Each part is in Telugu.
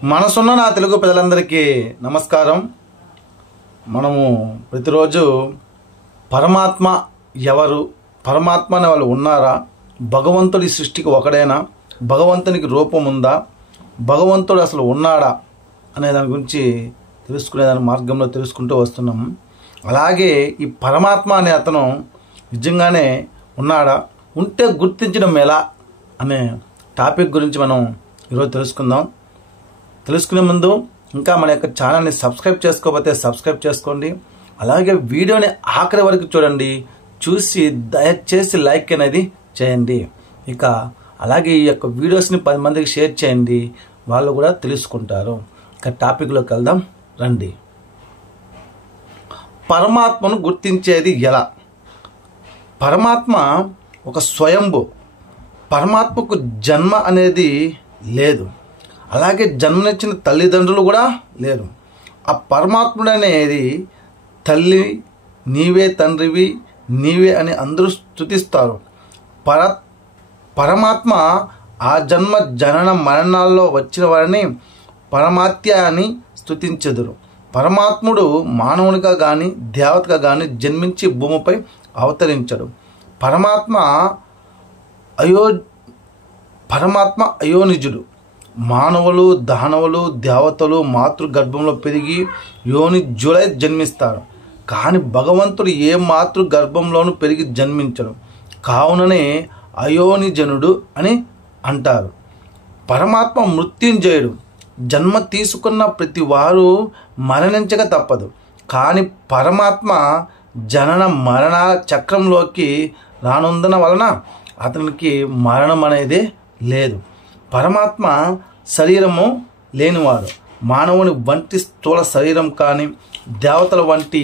మనసున్న నా తెలుగు ప్రజలందరికీ నమస్కారం. మనము ప్రతిరోజు పరమాత్మ ఎవరు, పరమాత్మ అనే వాళ్ళు ఉన్నారా, భగవంతుడి సృష్టికి ఒకడేనా, భగవంతునికి రూపం ఉందా, భగవంతుడు అసలు ఉన్నాడా అనే దాని గురించి తెలుసుకునేదాని మార్గంలో తెలుసుకుంటూ వస్తున్నాము. అలాగే ఈ పరమాత్మ అనే అతను నిజంగానే ఉన్నాడా, ఉంటే గుర్తించడం ఎలా అనే టాపిక్ గురించి మనం ఈరోజు తెలుసుకుందాం. తెలుసుకునే ముందు ఇంకా మన యొక్క ఛానల్ని సబ్స్క్రైబ్ చేసుకోకపోతే సబ్స్క్రైబ్ చేసుకోండి. అలాగే వీడియోని ఆఖరి వరకు చూడండి, చూసి దయచేసి లైక్ అనేది చేయండి. ఇక అలాగే ఈ యొక్క వీడియోస్ని 10 మందికి షేర్ చేయండి, వాళ్ళు కూడా తెలుసుకుంటారు. ఇక టాపిక్లోకి వెళ్దాం రండి. పరమాత్మను గుర్తించేది ఎలా? పరమాత్మ ఒక స్వయంభు. పరమాత్మకు జన్మ అనేది లేదు, అలాగే జన్మనిచ్చిన తల్లిదండ్రులు కూడా లేరు. ఆ పరమాత్ముడు అనేది తల్లి నీవే, తండ్రివి నీవే అని అందరూ స్తుతిస్తారు. పరమాత్మ ఆ జన్మ జనన మరణాల్లో వచ్చిన వారిని పరమాత్య అని స్తుతించెదరు. పరమాత్ముడు మానవునిగా కానీ దేవతగా కానీ జన్మించి భూమిపై అవతరించడు. పరమాత్మ అయోనిజుడు. మానవులు, దానవులు, దేవతలు మాతృగర్భంలో పెరిగి యోనిజులై జన్మిస్తారు. కానీ భగవంతుడు ఏ మాతృగర్భంలోనూ పెరిగి జన్మించడు, కావుననే అయోనిజనుడు అని అంటారు. పరమాత్మ మృత్యుంజయుడు. జన్మ తీసుకున్న ప్రతి వారు మరణించక తప్పదు. కానీ పరమాత్మ జనన మరణాల చక్రంలోకి రానుందన వలన అతనికి మరణం అనేదే లేదు. పరమాత్మ శరీరము లేనివాడు. మానవుని వంటి స్థూల శరీరం కానీ దేవతల వంటి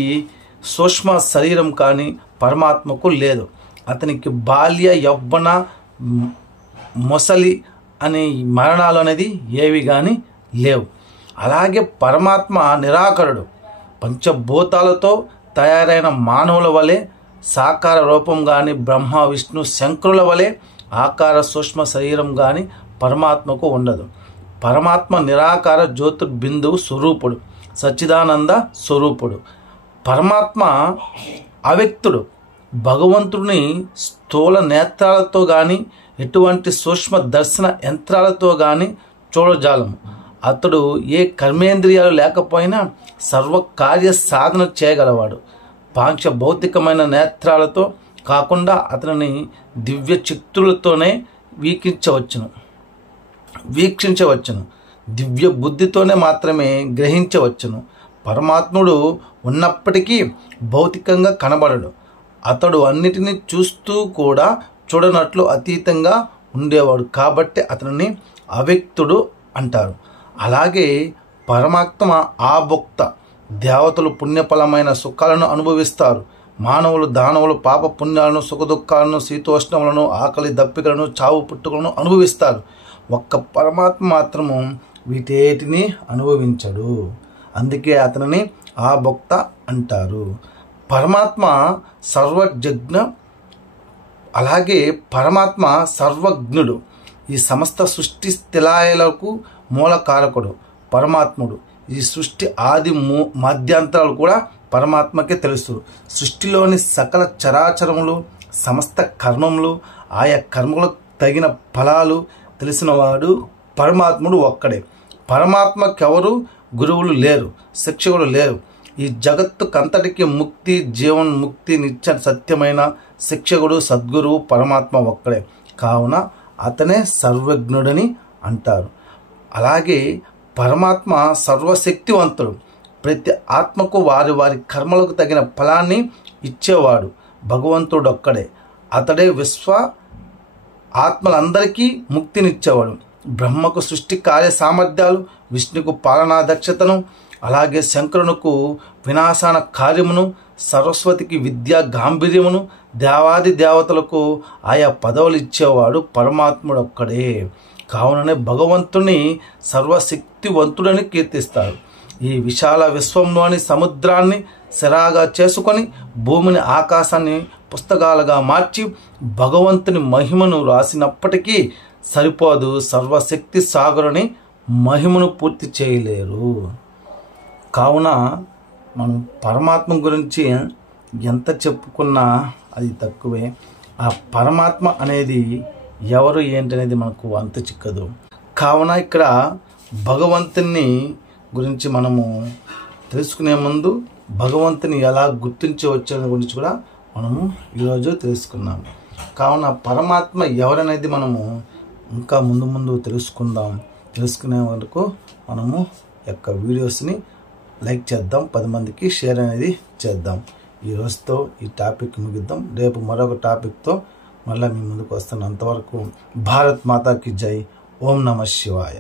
సూక్ష్మ శరీరం కానీ పరమాత్మకు లేదు. అతనికి బాల్య, యవ్వన, మొసలి అనే మరణాలు అనేది ఏవి కానీ లేవు. అలాగే పరమాత్మ నిరాకరుడు. పంచభూతాలతో తయారైన మానవుల వలె సాకార రూపం కానీ బ్రహ్మ, విష్ణు, శంకరుల వలె ఆకార సూక్ష్మ శరీరం కానీ పరమాత్మకు ఉండదు. పరమాత్మ నిరాకార జ్యోతిర్బిందువు స్వరూపుడు, సచ్చిదానంద స్వరూపుడు. పరమాత్మ అవ్యక్తుడు. భగవంతుడిని స్థూల నేత్రాలతో కానీ ఎటువంటి సూక్ష్మ దర్శన యంత్రాలతో కానీ చూడజాలము. అతడు ఏ కర్మేంద్రియాలు లేకపోయినా సర్వకార్య సాధన చేయగలవాడు. పాంచ భౌతికమైన నేత్రాలతో కాకుండా అతనిని దివ్య చిత్తులతోనే వీక్షించవచ్చును. దివ్య బుద్ధితోనే మాత్రమే గ్రహించవచ్చును. పరమాత్ముడు ఉన్నప్పటికీ భౌతికంగా కనబడడు. అతడు అన్నిటినీ చూస్తూ కూడా చూడనట్లు అతీతంగా ఉండేవాడు, కాబట్టి అతనిని అవ్యక్తుడు అంటారు. అలాగే పరమాత్మ ఆభోక్త. దేవతలు పుణ్యఫలమైన సుఖాలను అనుభవిస్తారు. మానవులు, దానవులు పాప పుణ్యాలను, సుఖదుఖాలను, శీతోష్ణములను, ఆకలి దప్పికలను, చావు పుట్టుకలను అనుభవిస్తారు. ఒక్క పరమాత్మ మాత్రము వీటేటిని అనుభవించడు. అందుకే అతనిని ఆభోక్త అంటారు. పరమాత్మ సర్వజ్ఞ. అలాగే పరమాత్మ సర్వజ్ఞుడు. ఈ సమస్త సృష్టి స్థిలాయలకు మూలకారకుడు పరమాత్ముడు. ఈ సృష్టి ఆది మధ్యాంతరాలు కూడా పరమాత్మకే తెలుసు. సృష్టిలోని సకల చరాచరములు, సమస్త కర్మములు, ఆయా కర్మలకు తగిన ఫలాలు తెలిసినవాడు పరమాత్ముడు ఒక్కడే. పరమాత్మకెవరు గురువులు లేరు, శిక్షకులు లేరు. ఈ జగత్తుకంతటికి ముక్తి, జీవన్ముక్తి, నిత్య సత్యమైన శిక్షకుడు సద్గురువు పరమాత్మ ఒక్కడే. కావున అతనే సర్వజ్ఞుడని అంటారు. అలాగే పరమాత్మ సర్వశక్తివంతుడు. ప్రతి ఆత్మకు వారి వారి కర్మలకు తగిన ఫలాన్ని ఇచ్చేవాడు భగవంతుడు ఒక్కడే. అతడే విశ్వ ఆత్మలందరికీ ముక్తినిచ్చేవాడు. బ్రహ్మకు సృష్టి కార్య సామర్థ్యాలు, విష్ణుకు పాలనా దక్షతను, అలాగే శంకరునకు వినాశాన కార్యమును, సరస్వతికి విద్యా గాంభీర్యమును, దేవాది దేవతలకు ఆయా పదవులు ఇచ్చేవాడు పరమాత్ముడు ఒక్కడే. కావుననే భగవంతుని సర్వశక్తివంతుడని కీర్తిస్తారు. ఈ విశాల విశ్వంలోని సముద్రాన్ని సిరాగా చేసుకొని భూమిని, ఆకాశాన్ని పుస్తకాలుగా మార్చి భగవంతుని మహిమను రాసినప్పటికీ సరిపోదు. సర్వశక్తి సాగరుని మహిమను పూర్తి చేయలేరు. కావున మనం పరమాత్మ గురించి ఎంత చెప్పుకున్నా అది తక్కువే. ఆ పరమాత్మ అనేది ఎవరు ఏంటనేది మనకు అంత చిక్కదు. కావున ఇక్కడ భగవంతుని గురించి మనము తెలుసుకునే ముందు భగవంతుని ఎలా గుర్తించవచ్చనే గురించి కూడా మనము ఈరోజు తెలుసుకున్నాము. కావున పరమాత్మ ఎవరనేది మనము ఇంకా ముందు తెలుసుకుందాం. తెలుసుకునే వరకు మనము యొక్క వీడియోస్ని లైక్ చేద్దాం, 10 మందికి షేర్ అనేది చేద్దాం. ఈ రోజుతో ఈ టాపిక్ ముగిద్దాం. రేపు మరొక టాపిక్తో మళ్ళీ మీ ముందుకు వస్తాను. అంతవరకు భారత్ మాతాకి జై. ఓం నమః శివాయ.